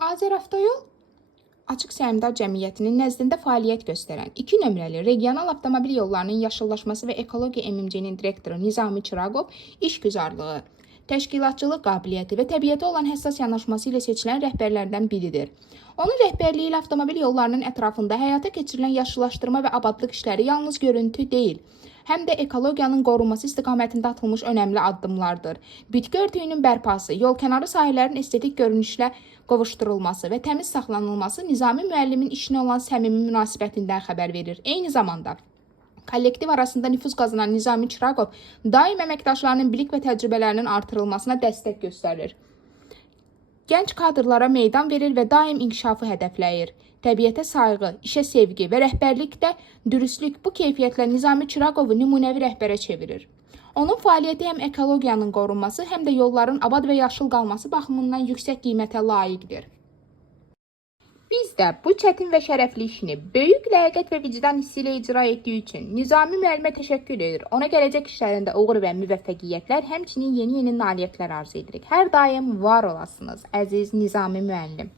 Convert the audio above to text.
Azəravtoyol Açıq Səhmdar Cəmiyyətinin nəzdində fəaliyyət göstərən 2 nömrəli regional avtomobil yollarının yaşıllaşması və ekologiya MMC-nin direktoru Nizami Çıraqov işgüzarlığı, təşkilatçılıq qabiliyyəti və təbiətə olan həssas yanaşması ilə seçilən rəhbərlərdən biridir. Onun rəhbərliyi ilə avtomobil yollarının ətrafında həyata keçirilən yaşıllaşdırma və abadlıq işləri yalnız görüntü deyil, həm də ekologiyanın qorunması istiqamətində atılmış önəmli addımlardır. Bitki örtüyünün bərpası, yolkənarı sahələrin estetik görünüşlə qovuşdurulması və təmiz saxlanılması Nizami müəllimin işinə olan səmimi münasibətindən xəbər verir. Eyni zamanda kollektiv arasında nüfuz qazanan Nizami Çıraqov daim əməkdaşlarının bilik və təcrübələrinin artırılmasına dəstək göstərir. Gənc kadrlara meydan verir və daim inkişafı hədəfləyir. Təbiətə sayğı, işə sevgi və rəhbərlikdə dürüstlük bu keyfiyyətlə Nizami Çıraqovu nümunəvi rəhbərə çevirir. Onun fəaliyyəti həm ekologiyanın qorunması, həm də yolların abad və yaşıl qalması baxımından yüksək qiymətə layiqdir. Biz də bu çətin və şərəfli işini böyük ləyaqət və vicdan hissi ilə icra etdiyi üçün Nizami müəllimə təşəkkür edir. Ona gələcək işlərində uğur və müvəffəqiyyətlər, həmçinin yeni nailiyyətlər arzu edirik. Hər daim var olasınız, əziz Nizami müəllim.